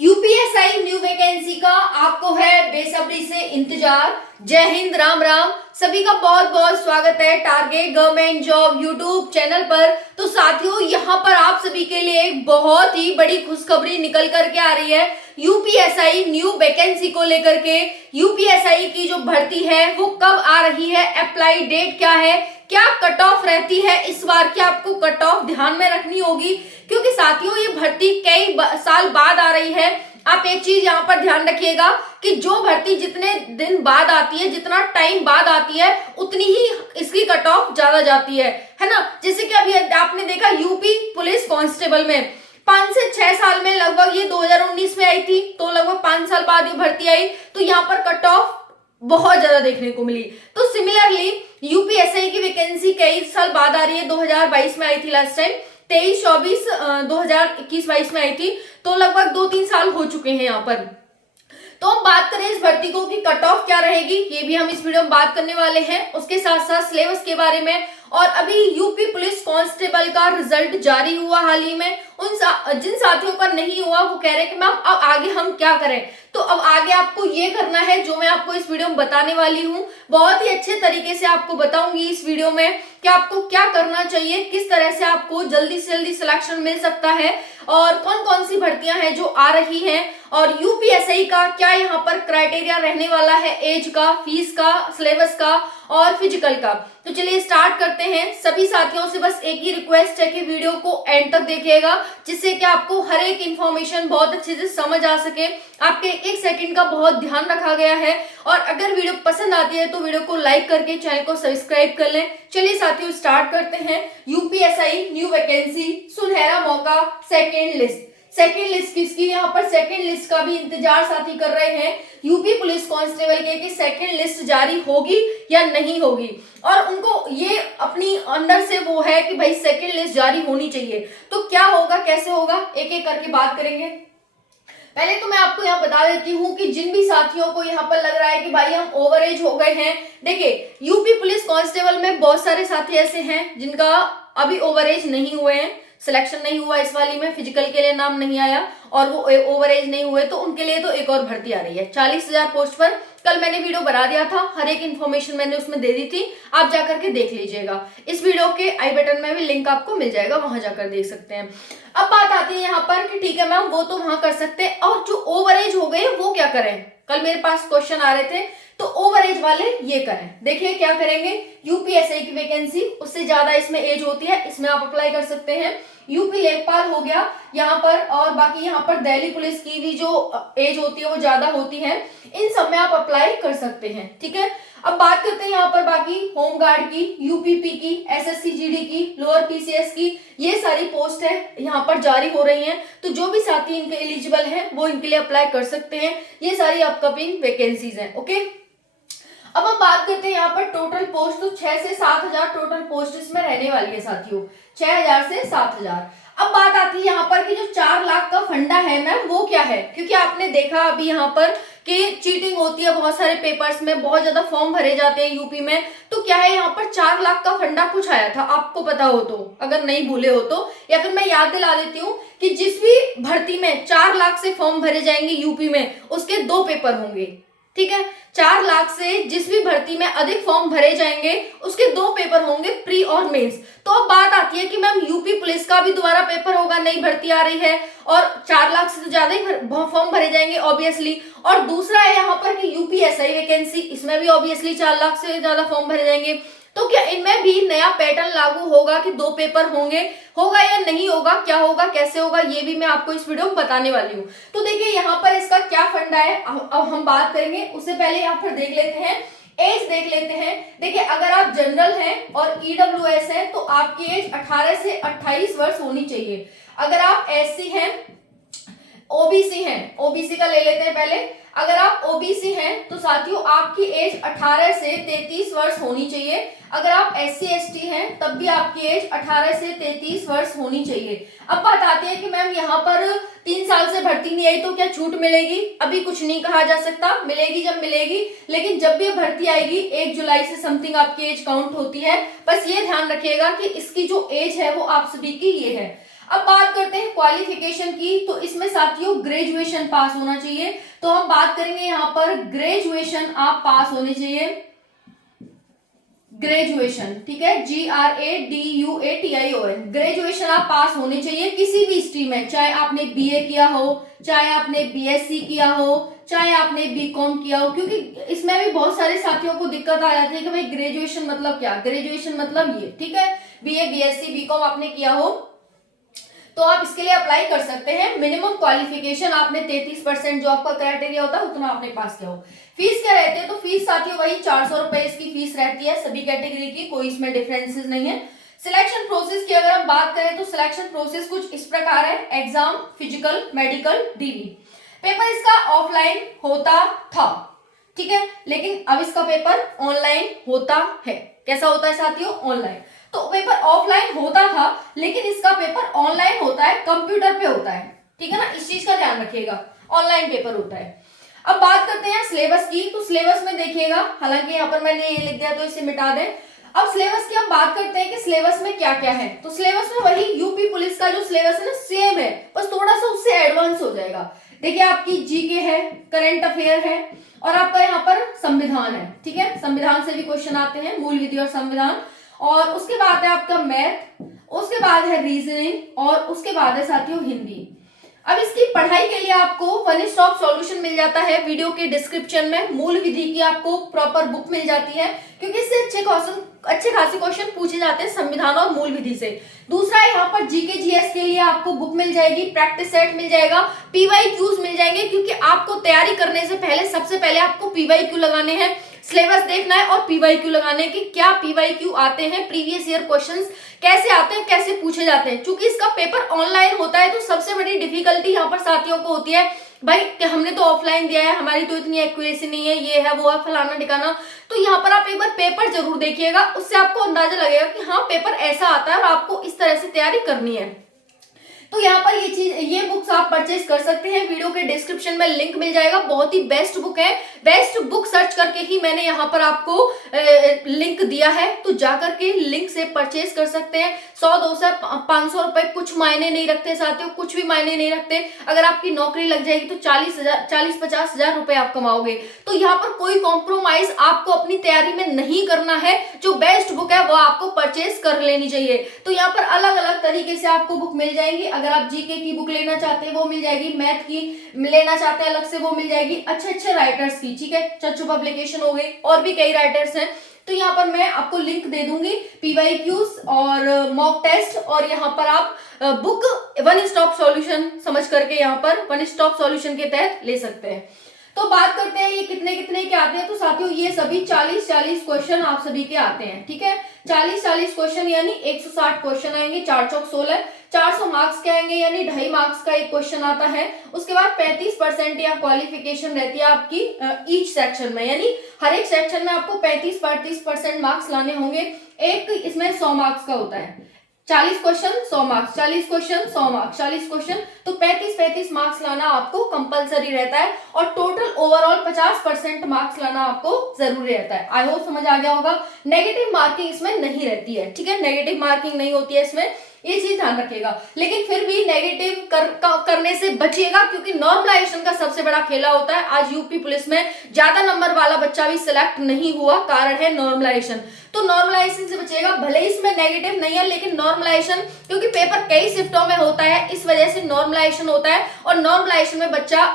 UPSI new vacancy का आपको है बेसब्री से इंतजार। जय हिंद, राम राम। सभी का बहुत बहुत स्वागत है target government job YouTube channel पर। तो साथियों, यहाँ पर आप सभी के लिए एक बहुत ही बड़ी खुशखबरी निकल करके आ रही है यूपीएसआई न्यू वैकेंसी को लेकर के। यूपीएसआई की जो भर्ती है वो कब आ रही है, अप्लाई डेट क्या है, क्या कट ऑफ रहती है इस बार की, आपको कट ऑफ ध्यान में रखनी होगी क्योंकि साथियों ये भर्ती कई साल बाद आ रही है। आप एक चीज यहाँ पर ध्यान रखिएगा कि जो भर्ती जितने दिन बाद आती है, जितना टाइम बाद आती है, उतनी ही इसकी कट ऑफ ज्यादा जाती है ना। जैसे कि अभी आपने देखा यूपी पुलिस कांस्टेबल में 5 से 6 साल में लगभग ये 2019 में आई थी, तो लगभग 5 साल बाद ये भर्ती आई, तो यहाँ पर कट ऑफ बहुत ज्यादा देखने को मिली। तो सिमिलरली यूपीएसआई की वैकेंसी कई साल बाद आ रही है। 2022 में आई थी लास्ट टाइम, 23, 24, 2021, 22 में आई थी, तो लगभग 2-3 साल हो चुके हैं यहाँ पर। तो हम बात करें इस भर्ती को कि कट ऑफ क्या रहेगी, ये भी हम इस वीडियो में बात करने वाले हैं। उसके साथ साथ सिलेबस के बारे में, और अभी यूपी पुलिस कांस्टेबल का रिजल्ट जारी हुआ हाल ही में। जिन साथियों का नहीं हुआ वो कह रहे हैं कि मैम अब आगे हम क्या करें, तो अब आगे आपको ये करना है जो मैं आपको इस वीडियो में बताने वाली हूँ। बहुत ही अच्छे तरीके से आपको बताऊंगी इस वीडियो में कि आपको क्या करना चाहिए, किस तरह से आपको जल्दी से जल्दी सिलेक्शन मिल सकता है, और कौन कौन सी भर्तियां हैं जो आ रही हैं, और यूपीएसआई का क्या यहाँ पर क्राइटेरिया रहने वाला है, एज का, फीस का, सिलेबस का और फिजिकल का। तो चलिए स्टार्ट करते हैं। सभी साथियों से बस एक ही रिक्वेस्ट है कि वीडियो को एंड तक देखिएगा, जिससे कि आपको हर एक इंफॉर्मेशन बहुत अच्छे से समझ आ सके। आपके एक सेकंड का बहुत ध्यान रखा गया है, और अगर वीडियो पसंद आती है तो वीडियो को लाइक करके चैनल को सब्सक्राइब कर लें। चलिए साथियों स्टार्ट करते हैं। यूपीएसआई न्यू वैकेंसी सुनहरा मौका सेकेंड लिस्ट। सेकेंड लिस्ट किसकी, यहाँ पर सेकेंड लिस्ट का भी इंतजार साथी कर रहे हैं यूपी पुलिस कांस्टेबल के कि सेकेंड लिस्ट जारी होगी या नहीं होगी, और उनको ये अपनी अंदर से वो है कि भाई सेकेंड लिस्ट जारी होनी चाहिए। तो क्या होगा, कैसे होगा, एक एक करके बात करेंगे। पहले तो मैं आपको यहाँ बता देती हूँ कि जिन भी साथियों को यहाँ पर लग रहा है कि भाई हम ओवर एज हो गए हैं, देखिए यूपी पुलिस कांस्टेबल में बहुत सारे साथी ऐसे हैं जिनका अभी ओवर एज नहीं हुए हैं, सिलेक्शन नहीं हुआ इस वाली में, फिजिकल के लिए नाम नहीं आया और वो ओवर एज नहीं हुए, तो उनके लिए तो एक और भर्ती आ रही है 40,000 पोस्ट पर। कल मैंने वीडियो बना दिया था, हर एक इन्फॉर्मेशन मैंने उसमें दे दी थी, आप जाकर के देख लीजिएगा। इस वीडियो के आई बटन में भी लिंक आपको मिल जाएगा, वहां जाकर देख सकते हैं। अब बात आती है यहाँ पर कि ठीक है मैम वो तो वहां कर सकते हैं, और जो ओवर एज हो गए वो क्या करें। कल मेरे पास क्वेश्चन आ रहे थे, तो ओवर एज वाले ये करें। देखिए क्या करेंगे, यूपीएसआई की वैकेंसी उससे ज्यादा इसमें एज होती है, इसमें आप अप्लाई कर सकते हैं। यूपी लेखपाल हो गया यहाँ पर, और बाकी यहाँ पर दिल्ली पुलिस की भी जो एज होती है वो ज्यादा होती है, इन सब में आप अप्लाई कर सकते हैं। ठीक है, अब बात करते हैं यहाँ पर बाकी होमगार्ड की, यूपीपी की, एसएससी जीडी की, लोअर पीसीएस की, ये सारी पोस्ट है यहाँ पर जारी हो रही हैं। तो जो भी साथी इनके एलिजिबल हैं वो इनके लिए अप्लाई कर सकते हैं। ये सारी अपकमिंग वैकेंसीज हैं। ओके, अब हम बात करते हैं यहाँ पर टोटल पोस्ट, तो 6 से 7,000 टोटल पोस्ट इसमें रहने वाली है साथियों, 6,000 से 7,000। अब बात आती है यहाँ पर कि जो 4 लाख का फंडा है मैम वो क्या है, क्योंकि आपने देखा अभी यहाँ पर कि चीटिंग होती है बहुत सारे पेपर्स में, बहुत ज्यादा फॉर्म भरे जाते हैं यूपी में। तो क्या है यहाँ पर 4 लाख का फंडा कुछ आया था, आपको पता हो तो, अगर नहीं भूले हो तो, या फिर मैं याद दिला देती हूँ कि जिस भी भर्ती में 4 लाख से फॉर्म भरे जाएंगे यूपी में, उसके 2 पेपर होंगे। ठीक है, 4 लाख से जिस भी भर्ती में अधिक फॉर्म भरे जाएंगे उसके 2 पेपर होंगे, प्री और मेंस। तो अब बात आती है कि मैम यूपी पुलिस का भी दोबारा पेपर होगा, नई भर्ती आ रही है, और 4 लाख से तो ज्यादा ही फॉर्म भरे जाएंगे ऑब्वियसली। और दूसरा है यहाँ पर कि यूपीएसआई वैकेंसी, इसमें भी ऑब्वियसली 4 लाख से ज्यादा फॉर्म भरे जाएंगे। तो क्या इनमें भी नया पैटर्न लागू होगा कि 2 पेपर होंगे, होगा या नहीं होगा, क्या होगा, कैसे होगा, ये भी मैं आपको इस वीडियो में बताने वाली हूँ। तो देखिए यहाँ पर इसका क्या फंडा है, अब हम बात करेंगे। उससे पहले यहाँ पर देख लेते हैं एज, देख लेते हैं। देखिए अगर आप जनरल हैं और ईडब्ल्यूएस हैं तो आपकी एज 18 से 28 वर्ष होनी चाहिए। अगर आप एससी हैं, ओबीसी हैं, ओबीसी का ले लेते हैं पहले। अगर आप ओबीसी हैं तो साथियों आपकी एज 18 से 33 वर्ष होनी चाहिए। अगर आप एससी एसटी हैं तब भी आपकी एज 18 से 33 वर्ष होनी चाहिए। अब बात आती है कि मैम यहाँ पर 3 साल से भर्ती नहीं आई तो क्या छूट मिलेगी, अभी कुछ नहीं कहा जा सकता, मिलेगी जब मिलेगी, लेकिन जब भी भर्ती आएगी 1 जुलाई से समथिंग आपकी एज काउंट होती है। बस ये ध्यान रखिएगा कि इसकी जो एज है वो आप सभी की ये है। अब बात करते हैं क्वालिफिकेशन की, तो इसमें साथियों ग्रेजुएशन पास होना चाहिए। तो हम बात करेंगे यहाँ पर ग्रेजुएशन आप पास होने चाहिए, ग्रेजुएशन, ठीक है, GRADUATION, ग्रेजुएशन आप पास होने चाहिए किसी भी स्ट्रीम में, चाहे आपने बीए किया हो, चाहे आपने बीएससी किया हो, चाहे आपने बीकॉम किया हो, क्योंकि इसमें भी बहुत सारे साथियों को दिक्कत आ जाती है कि भाई ग्रेजुएशन मतलब क्या, ग्रेजुएशन मतलब ये, ठीक है, बीए बीएससी बीकॉम आपने किया हो तो आप इसके लिए अप्लाई कर सकते हैं। मिनिमम क्वालिफिकेशन आपने 33% जो आपका क्राइटेरिया होता है उतना आपने पास किया हो। फीस क्या रहती है, तो फीस साथियों वही 400 रुपए इसकी फीस रहती है सभी कैटेगरी की, कोई इसमें डिफरेंसेस नहीं है। सिलेक्शन प्रोसेस की अगर हम बात करें तो सिलेक्शन प्रोसेस कुछ इस प्रकार है, exam, physical, medical, DV. Paper इसका ऑफलाइन होता था, ठीक है, लेकिन अब इसका पेपर ऑनलाइन होता है। कैसा होता है साथियों, ऑनलाइन। तो पेपर ऑफलाइन होता था लेकिन इसका पेपर ऑनलाइन होता है, कंप्यूटर पे होता है, ठीक है ना, इस चीज का ध्यान रखिएगा, ऑनलाइन पेपर होता है। अब बात करते हैं सिलेबस की, तो सिलेबस में देखिएगा, हालांकि यहाँ पर मैंने ये लिख दिया तो इसे मिटा दें। अब सिलेबस की हम बात करते हैं कि सिलेबस में क्या क्या है, तो सिलेबस में वही यूपी पुलिस का जो सिलेबस है ना सेम है, बस थोड़ा सा उससे एडवांस हो जाएगा। देखिए आपकी जीके है, करंट अफेयर है और आपका यहाँ पर संविधान है, ठीक है, संविधान से भी क्वेश्चन आते हैं, मूल विधि और संविधान, और उसके बाद है आपका मैथ, उसके बाद है रीजनिंग और उसके बाद है साथियों हिंदी। अब इसकी पढ़ाई के लिए आपको वन स्टॉप सॉल्यूशन मिल जाता है वीडियो के डिस्क्रिप्शन में, मूल विधि की आपको प्रॉपर बुक मिल जाती है क्योंकि इससे अच्छे खासे क्वेश्चन पूछे जाते हैं संविधान और मूल विधि से। दूसरा यहाँ पर जीके जीएस के लिए आपको बुक मिल जाएगी, प्रैक्टिस सेट मिल जाएगा, पीवाईक्यूज मिल जाएंगे, क्योंकि आपको तैयारी करने से पहले सबसे पहले आपको पीवाईक्यू लगाने हैं, सिलेबस देखना है और पीवाईक्यू लगाने की क्या पीवाईक्यू आते हैं, प्रीवियस ईयर क्वेश्चंस कैसे आते हैं, कैसे पूछे जाते हैं। चूंकि इसका पेपर ऑनलाइन होता है तो सबसे बड़ी डिफिकल्टी यहाँ पर साथियों को होती है भाई कि हमने तो ऑफलाइन दिया है, हमारी तो इतनी एक्यूरेसी नहीं है, ये है वो है फलाना ठिकाना। तो यहाँ पर आप एक बार पेपर जरूर देखिएगा, उससे आपको अंदाजा लगेगा कि हाँ पेपर ऐसा आता है और आपको इस तरह से तैयारी करनी है। तो यहाँ पर ये बुक्स आप परचेज कर सकते हैं, वीडियो के डिस्क्रिप्शन में लिंक मिल जाएगा, बहुत ही बेस्ट बुक है, बेस्ट बुक सर्च करके ही मैंने यहाँ पर आपको लिंक दिया है, तो जाकर के लिंक से परचेज कर सकते हैं। 100 200 500 रुपए कुछ मायने नहीं रखते साथियों, कुछ भी मायने नहीं रखते। अगर आपकी नौकरी लग जाएगी तो 40-50 हजार रुपए आप कमाओगे। तो यहाँ पर कोई कॉम्प्रोमाइज आपको अपनी तैयारी में नहीं करना है, जो बेस्ट बुक है वो आपको परचेज कर लेनी चाहिए। तो यहाँ पर अलग अलग तरीके से आपको बुक मिल जाएंगी, अगर आप जीके की बुक लेना चाहते हैं वो मिल जाएगी, मैथ की लेना चाहते हैं अलग से वो मिल जाएगी, अच्छे राइटर्स की, ठीक है, चच्चू पब्लिकेशन हो गई, और भी कई राइटर्स हैं। तो यहाँ पर मैं आपको लिंक दे दूंगी, पीवाईक्यूज और मॉक टेस्ट, और यहाँ पर आप बुक वन स्टॉप सॉल्यूशन समझ करके यहाँ पर वन स्टॉप सॉल्यूशन के तहत ले सकते हैं। तो बात करते हैं ये कितने कितने के आते हैं, तो साथियों ये सभी 40-40 क्वेश्चन आप सभी के आते हैं, ठीक है, 40-40 क्वेश्चन यानी 160 क्वेश्चन आएंगे, 4 चौक 16, 400 मार्क्स के आएंगे यानी 2.5 मार्क्स का एक क्वेश्चन आता है। उसके बाद 35% या क्वालिफिकेशन रहती है आपकी ईच सेक्शन में, यानी हर एक सेक्शन में आपको 35% मार्क्स लाने होंगे। एक इसमें 100 मार्क्स का होता है, 40 question 100 marks, 40 question 100 marks, 40 question, तो 35 मार्क्स लाना आपको कंपलसरी रहता है, और टोटल ओवरऑल 50% मार्क्स लाना आपको जरूरी रहता है। आई होप समझ आ गया होगा। नेगेटिव मार्किंग इसमें नहीं रहती है, ठीक है, नेगेटिव मार्किंग नहीं होती है इसमें, ये चीज ध्यान रखिएगा। लेकिन फिर भी नेगेटिव करने से बचिएगा, क्योंकि नॉर्मलाइजेशन का सबसे बड़ा खेला होता है। आज यूपी पुलिस में ज्यादा नंबर वाला बच्चा भी सिलेक्ट नहीं हुआ, कारण है नॉर्मलाइजेशन। तो नॉर्मलाइजेशन से बचिएगा, भले ही इसमें नेगेटिव नहीं है लेकिन नॉर्मलाइजेशन, क्योंकि पेपर कई शिफ्टों में होता है इस वजह से नॉर्मलाइजेशन होता है, और नॉर्मलाइजेशन में बच्चा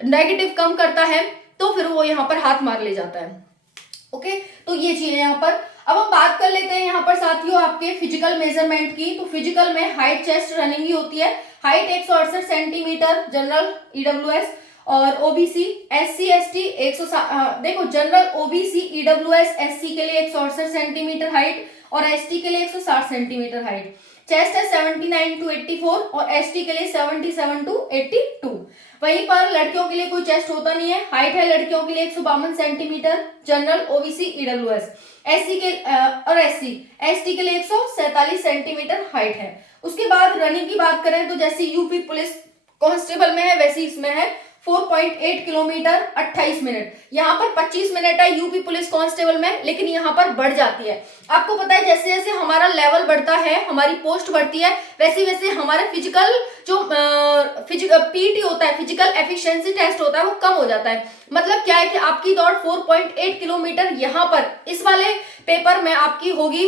नेगेटिव कम करता है तो फिर वो यहाँ पर हाथ मार ले जाता है। ओके, तो ये चीज है यहाँ पर। अब हम बात कर लेते हैं यहाँ पर साथियों आपके फिजिकल मेजरमेंट की। तो फिजिकल में हाइट चेस्ट रनिंग ही होती है, हाइट 168 सेंटीमीटर जनरल ईडब्ल्यूएस, और ओबीसी एससी एसटी 160, देखो जनरल ओबीसी ईडब्ल्यूएस एससी के लिए 168 सेंटीमीटर हाइट और एसटी के लिए 160 सेंटीमीटर हाइट। चेस्ट है 79 to 84 और एसटी के लिए 77 to 82। वहीं पर लड़कियों के लिए कोई चेस्ट होता नहीं है। हाइट है लड़कियों के लिए 152 centimetre general OBC EWS, SC के और एसटी के लिए 147 सेंटीमीटर हाइट है। उसके बाद रनिंग की बात करें तो जैसे यूपी पुलिस कांस्टेबल में है वैसे इसमें है 4.8 किलोमीटर 28 मिनट। यहाँ पर 25 मिनट है यूपी पुलिस कांस्टेबल में, लेकिन यहाँ पर बढ़ जाती है। आपको पता है जैसे जैसे हमारा लेवल बढ़ता है, हमारी पोस्ट बढ़ती है, वैसे वैसे हमारा फिजिकल जो पीटी होता है, फिजिकल एफिशिएंसी टेस्ट होता है, वो कम हो जाता है। मतलब क्या है कि आपकी दौड़ 4.8 किलोमीटर यहाँ पर इस वाले पेपर में आपकी होगी,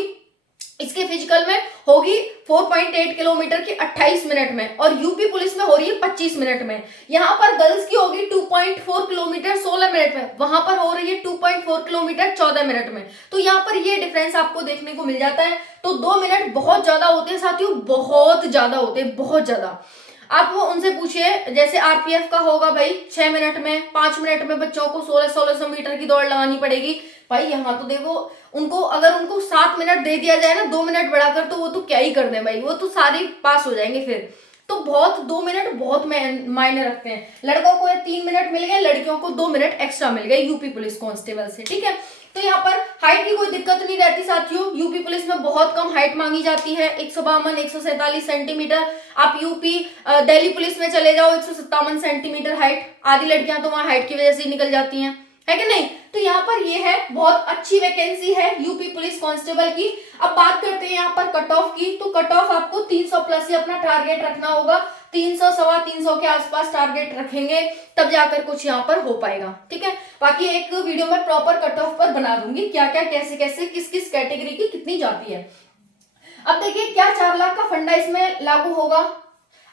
इसके फिजिकल में होगी 4.8 किलोमीटर की 28 मिनट में, और यूपी पुलिस में हो रही है 25 मिनट में। यहाँ पर गर्ल्स की होगी 2.4 किलोमीटर 16 मिनट में, वहां पर हो रही है 2.4 किलोमीटर 14 मिनट में। तो यहाँ पर ये डिफरेंस आपको देखने को मिल जाता है। तो 2 मिनट बहुत ज्यादा होते हैं साथियों, बहुत ज्यादा होते हैं, बहुत ज्यादा। आप वो उनसे पूछिए, जैसे आरपीएफ का होगा भाई 6 मिनट में, 5 मिनट में बच्चों को 1600 मीटर की दौड़ लगानी पड़ेगी। भाई यहाँ तो देखो उनको, अगर उनको 7 मिनट दे दिया जाए ना 2 मिनट बढ़ाकर, तो वो तो क्या ही कर दें भाई, वो तो सारे पास हो जाएंगे फिर। तो बहुत 2 मिनट बहुत मायने रखते हैं। लड़कों को 3 मिनट मिल गए, लड़कियों को 2 मिनट एक्स्ट्रा मिल गए यूपी पुलिस कांस्टेबल से, ठीक है। तो यहाँ पर हाइट की कोई दिक्कत नहीं रहती साथियों। यूपी पुलिस में बहुत कम हाइट मांगी जाती है, 152 147 सेंटीमीटर। आप यूपी दिल्ली पुलिस में चले जाओ, 157 सेंटीमीटर हाइट। आधी लड़कियां तो वहां हाइट की वजह से निकल जाती हैं, है कि नहीं। तो यहाँ पर ये है, बहुत अच्छी वैकेंसी है यूपी पुलिस कांस्टेबल की। अब बात करते हैं यहाँ पर कट ऑफ की। तो कट ऑफ आपको 300 प्लस ही अपना टारगेट रखना होगा। 300 सवा 300 के आसपास टारगेट रखेंगे, तब जाकर कुछ यहाँ पर हो पाएगा, ठीक है। बाकी एक वीडियो में प्रॉपर कट ऑफ पर बना दूंगी, क्या क्या कैसे कैसे किस किस कैटेगरी की कितनी जाती है। अब देखिए, क्या 4 लाख का फंडा इसमें लागू होगा?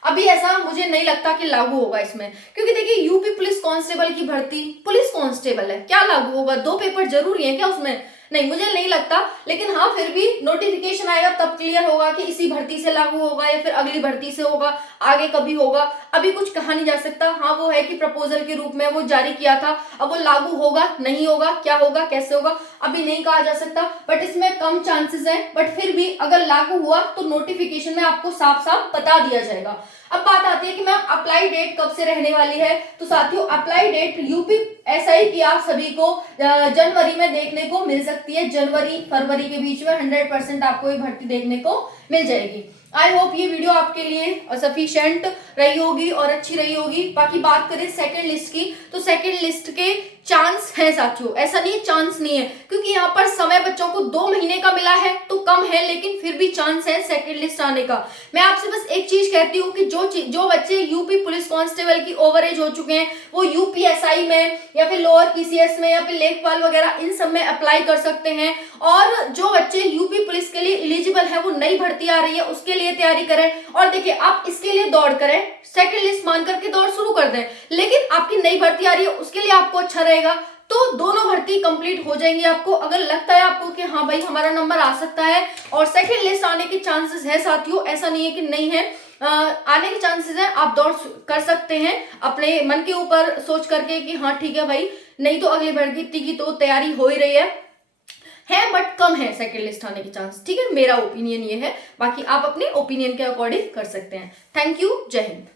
अभी ऐसा मुझे नहीं लगता कि लागू होगा इसमें, क्योंकि देखिए यूपी पुलिस कांस्टेबल की भर्ती, पुलिस कांस्टेबल है, क्या लागू होगा? 2 पेपर जरूरी है क्या उसमें? नहीं, मुझे नहीं लगता। लेकिन हाँ, फिर भी नोटिफिकेशन आएगा तब क्लियर होगा कि इसी भर्ती से लागू होगा या फिर अगली भर्ती से होगा, आगे कभी होगा, अभी कुछ कहा नहीं जा सकता। हाँ, वो है कि प्रपोजल के रूप में वो जारी किया था, अब वो लागू होगा नहीं होगा, क्या होगा कैसे होगा, अभी नहीं कहा जा सकता। बट इसमें कम चांसेस है, बट फिर भी अगर लागू हुआ तो नोटिफिकेशन में आपको साफ साफ बता दिया जाएगा। अब बात आती है कि मैम अप्लाई डेट कब से रहने वाली है। तो साथियों, अप्लाई डेट यूपी एसआई की आप सभी को जनवरी में देखने को मिल सकती है। जनवरी फरवरी के बीच में 100% आपको ये भर्ती देखने को मिल जाएगी। आई होप ये वीडियो आपके लिए सफिशिएंट रही होगी और अच्छी रही होगी। बाकी बात करें सेकंड लिस्ट की, तो सेकंड लिस्ट के चांस है साथियों, ऐसा नहीं चांस नहीं है, क्योंकि यहाँ पर समय बच्चों को 2 महीने का मिला है तो कम है, लेकिन फिर भी चांस है सेकंड लिस्ट आने का। मैं आपसे बस एक चीज कहती हूँ कि जो बच्चे यूपी पुलिस कांस्टेबल की ओवर एज हो चुके हैं, वो यूपीएसआई में या फिर लोअर पीसीएस में या फिर लेखपाल वगैरह इन सब में अप्लाई कर सकते हैं। और जो बच्चे यूपी पुलिस के लिए एलिजिबल है, वो नई भर्ती आ रही है, उसके लिए तैयारी करें। और देखिए, आप इसके लिए दौड़ करें, सेकंड लिस्ट मान करके दौड़ शुरू कर दें, लेकिन आपकी नई भर्ती आ रही है उसके लिए आपको अच्छा रहेगा, तो दोनों भर्ती कंप्लीट हो जाएंगी। आपको अगर लगता है आपको कि हाँ भाई हमारा नंबर आ सकता है और सेकंड लिस्ट आने के चांसेस है साथियों, ऐसा नहीं है कि नहीं है, आने के चांसेस है, आप दौड़ कर सकते हैं अपने मन के ऊपर सोच करके कि हाँ ठीक है भाई, नहीं तो अगली भर्ती की तो तैयारी हो ही रही है, बट कम है सेकंड लिस्ट आने के चांस, ठीक है। मेरा ओपिनियन ये है, बाकी आप अपने ओपिनियन के अकॉर्डिंग कर सकते हैं। थैंक यू, जय हिंद।